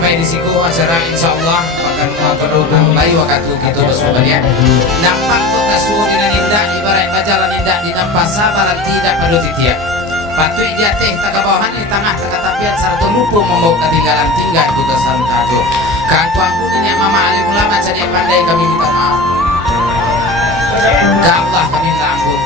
sampai di siku acara insyaallah akan mau mulai waktu gitu sebenarnya nampak kok kasuh dina nindak ibarat bajalan nindak dina pasabaran tidak pada titia patuh jateh tagabawahan di tengah tagatapian sarata lupa membawa ketinggalan tinggal itu kesan kado kangku ini mama alim ulama jadi pandai kami minta maaf ke Allah kami minta ampun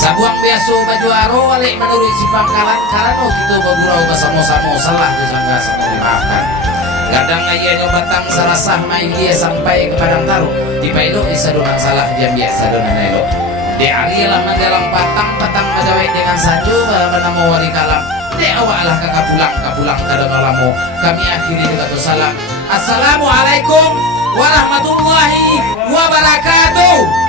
sabuang biasa baju aro walik menurut si pangkalan karena gitu bagurau bersama-sama salah disangka semua dimaafkan kadang ayahnya batang sarasah main dia sampai ke padang taruh di pailo isa donang salah jam biasa donang elo di arilah mendalam patang badawai dengan sajo nama wari kalam di awalah kapulang kadang alamu kami akhiri dengan salam assalamualaikum warahmatullahi wabarakatuh.